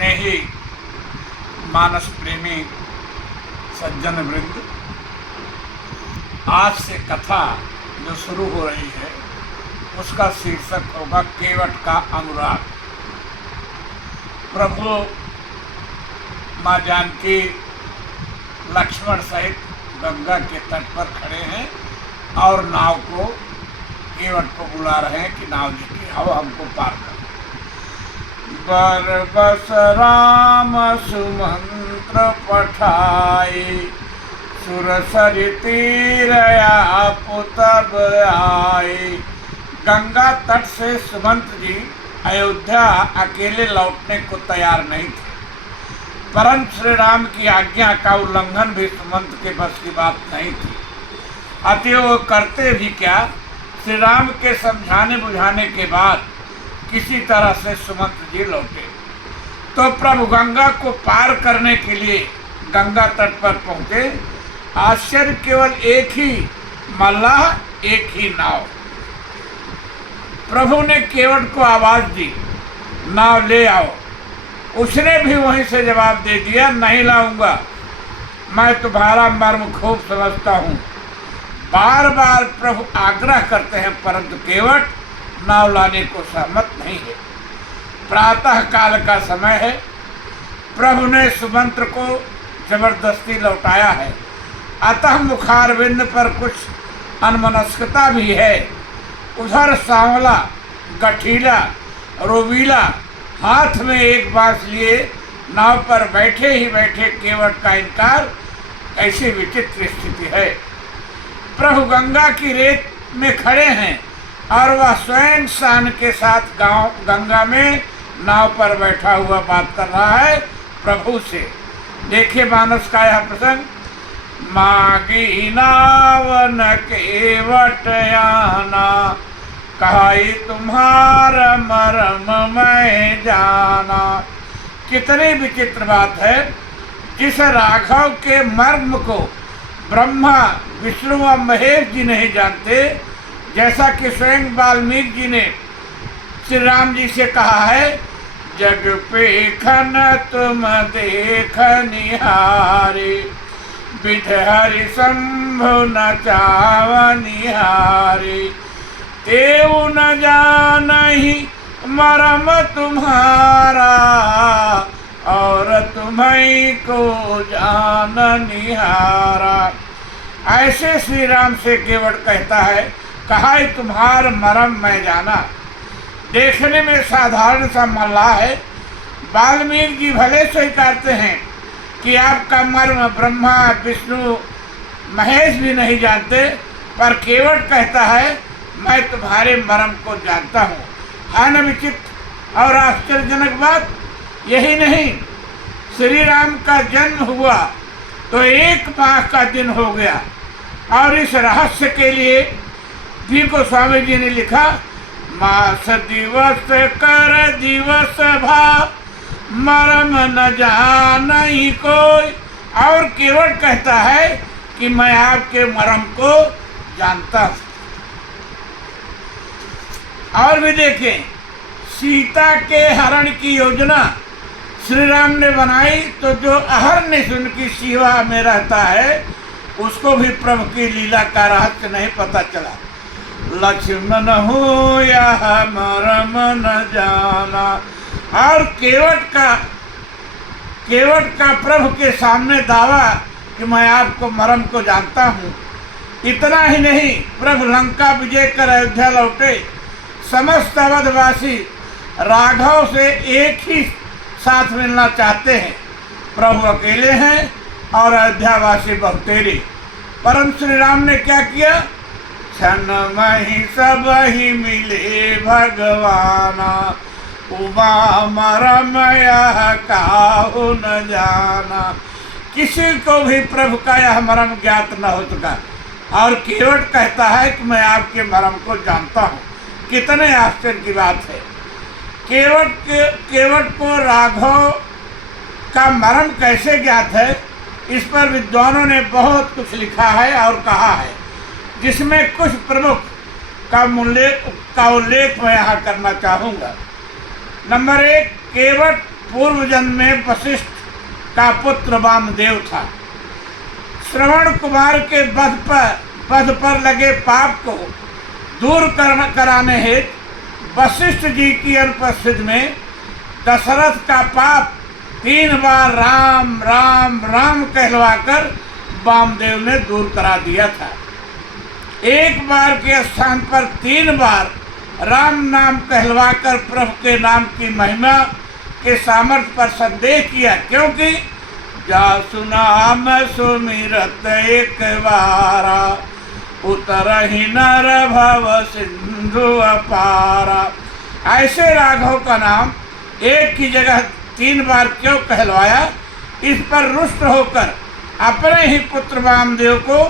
स्नेही मानस प्रेमी सज्जन वृंद, आज से कथा जो शुरू हो रही है उसका शीर्षक होगा केवट का अनुराग। प्रभु माँ जानकी लक्ष्मण सहित गंगा के तट पर खड़े हैं और नाव को केवट को बुला रहे हैं कि नाव लेके आओ, हमको पार करो। बरबस राम सुमंत्र पठाए, सुरसरि तीरया पुतब आए। गंगा तट से सुमंत जी अयोध्या अकेले लौटने को तैयार नहीं थे, परंतु श्री राम की आज्ञा का उल्लंघन भी सुमंत के बस की बात नहीं थी। अतः वो करते भी क्या, श्री राम के समझाने बुझाने के बाद किसी तरह से सुमंत जी लौटे। तो प्रभु गंगा को पार करने के लिए गंगा तट पर पहुंचे। आश्चर्य, केवल एक ही मल्लाह, एक ही नाव। प्रभु ने केवट को आवाज दी, नाव ले आओ। उसने भी वहीं से जवाब दे दिया, नहीं लाऊंगा, मैं तुम्हारा मर्म खूब समझता हूँ। बार बार प्रभु आग्रह करते हैं, परंतु केवट नाव लाने को सहमत नहीं है। प्रातः काल का समय है, प्रभु ने सुमंत्र को जबरदस्ती लौटाया है, अतः मुखारविंद पर कुछ अनमनस्कता भी है। उधर सांवला, गठीला, रोबीला हाथ में एक बांस लिए नाव पर बैठे ही बैठे केवट का इनकार, ऐसी विचित्र स्थिति है। प्रभु गंगा की रेत में खड़े हैं और वह स्वयं शान के साथ गंगा में नाव पर बैठा हुआ बात कर रहा है प्रभु से। देखिए मानस का यह प्रसंग। मागी नावन केवट आना, कहाई तुम्हारा मरम मैं जाना। कितनी विचित्र बात है, जिस राघव के मर्म को ब्रह्मा, विष्णु व महेश जी नहीं जानते, जैसा कि स्वयं वाल्मीकि जी ने श्री राम जी से कहा है, जग पेखन तुम देख निहारे, विध हरि शंभु न चाव निहारे। तेऊ न जानहि मरम तुम्हारा, और तुम्हीं को जान निहारा। ऐसे श्री राम से केवट कहता है, कहा तुम्हार मरम मैं जाना। देखने में साधारण सा मल्लाह है। वाल्मीकि जी भले स्वीकारते हैं कि आपका मर्म ब्रह्मा, विष्णु, महेश भी नहीं जानते, पर केवट कहता है मैं तुम्हारे मर्म को जानता हूँ। है न विचित्र और आश्चर्यजनक बात। यही नहीं, श्री राम का जन्म हुआ तो 1 माह का दिन हो गया, और इस रहस्य के लिए भी गोस्वामी जी ने लिखा, मास दिवस कर दिवस भा, मरम न जानहि कोई। और केवट कहता है कि मैं आपके मरम को जानता हूँ। और भी देखें, सीता के हरण की योजना श्री राम ने बनाई, तो जो अहरनिश उनकी सेवा में रहता है उसको भी प्रभु की लीला का रहस्य नहीं पता चला। लक्ष्मण हो या मरम न जाना। और केवट का प्रभु के सामने दावा कि मैं आपको मरम को जानता हूँ। इतना ही नहीं, प्रभु लंका विजय कर अयोध्या लौटे। समस्त अवधवासी राघव से एक ही साथ मिलना चाहते हैं। प्रभु अकेले हैं और अयोध्यावासी बहुतेरे। परंतु श्री राम ने क्या किया, क्षण मही सब ही मिले भगवाना, उमा मरम यह काहू न जाना। किसी को भी प्रभु का यह मरम ज्ञात न हो सका, और केवट कहता है कि मैं आपके मरम को जानता हूँ। कितने आश्चर्य की बात है। केवट को राघव का मर्म कैसे ज्ञात है, इस पर विद्वानों ने बहुत कुछ लिखा है और कहा है, जिसमें कुछ प्रमुख का उल्लेख मैं यहाँ करना चाहूँगा। नंबर 1, केवट पूर्व जन्म में वशिष्ठ का पुत्र वामदेव था। श्रवण कुमार के वध पर लगे पाप को दूर कराने हेतु वशिष्ठ जी की अनुपस्थिति में दशरथ का पाप 3 बार राम राम राम कहलवाकर वामदेव ने दूर करा दिया था। एक बार के स्थान पर 3 बार राम नाम कहलवाकर प्रभु के नाम की महिमा के सामर्थ्य पर संदेह किया, क्योंकि जासु नाम सुमिरत एक बारा उतर ही नर भव सिंधु अपारा। ऐसे राघव का नाम एक की जगह 3 बार क्यों कहलवाया, इस पर रुष्ट होकर अपने ही पुत्र वामदेव को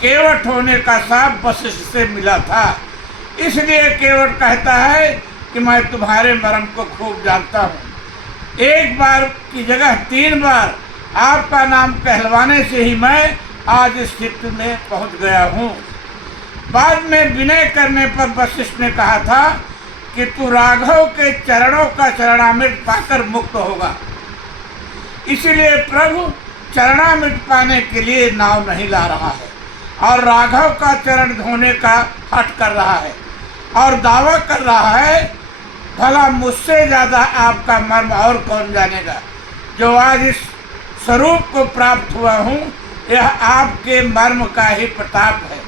केवट होने का शाप वशिष्ठ से मिला था। इसलिए केवट कहता है कि मैं तुम्हारे मर्म को खूब जानता हूँ। एक बार की जगह 3 बार आपका नाम कहलवाने से ही मैं आज इस स्थिति में पहुँच गया हूँ। बाद में विनय करने पर वशिष्ठ ने कहा था कि तू राघव के चरणों का चरणामृत पाकर मुक्त होगा। इसीलिए प्रभु चरणामृत पाने के लिए नाव नहीं ला रहा है और राघव का चरण धोने का हट कर रहा है और दावा कर रहा है, भला मुझसे ज़्यादा आपका मर्म और कौन जानेगा। जो आज इस स्वरूप को प्राप्त हुआ हूँ, यह आपके मर्म का ही प्रताप है।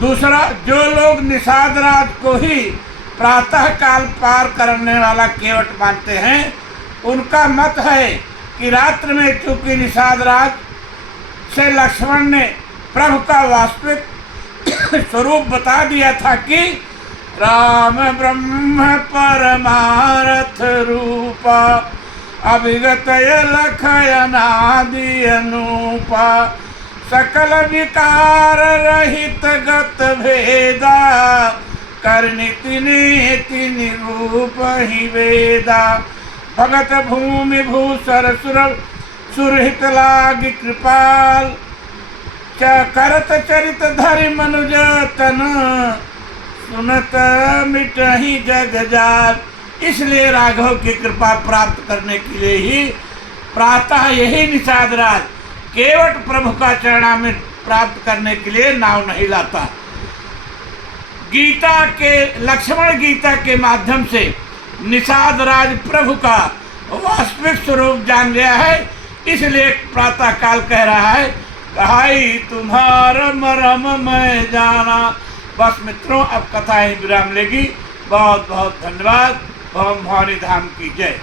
दूसरा, जो लोग निषाद रात को ही प्रातः काल पार करने वाला केवट मानते हैं, उनका मत है कि रात्र में चूंकि निषाद रात से लक्ष्मण ने प्रभु का वास्तविक स्वरूप बता दिया था कि राम ब्रह्म परमारथ रूपा अभिगत लखयनादि अनुपा सकल विकार रहित गत भेदा करनीति नीति निरूप ही वेदा भगत भूमि भूसर सुरहित लाग कृपाल करत चरित धरि मनुज तन सुनत मिटहि जग जाल। इसलिए राघव की कृपा प्राप्त करने के लिए ही प्रातः यही निषाद राज केवट प्रभु का चरणामृत प्राप्त करने के लिए नाव नहीं लाता। लक्ष्मण गीता के माध्यम से निषाद राज प्रभु का वास्तविक स्वरूप जान गया है, इसलिए प्रातः काल कह रहा है, भाई तुम्हारा मरम मैं जाना। बस मित्रों, अब कथा ही विराम लेगी। बहुत बहुत धन्यवाद। भवन भवानी धाम की जय।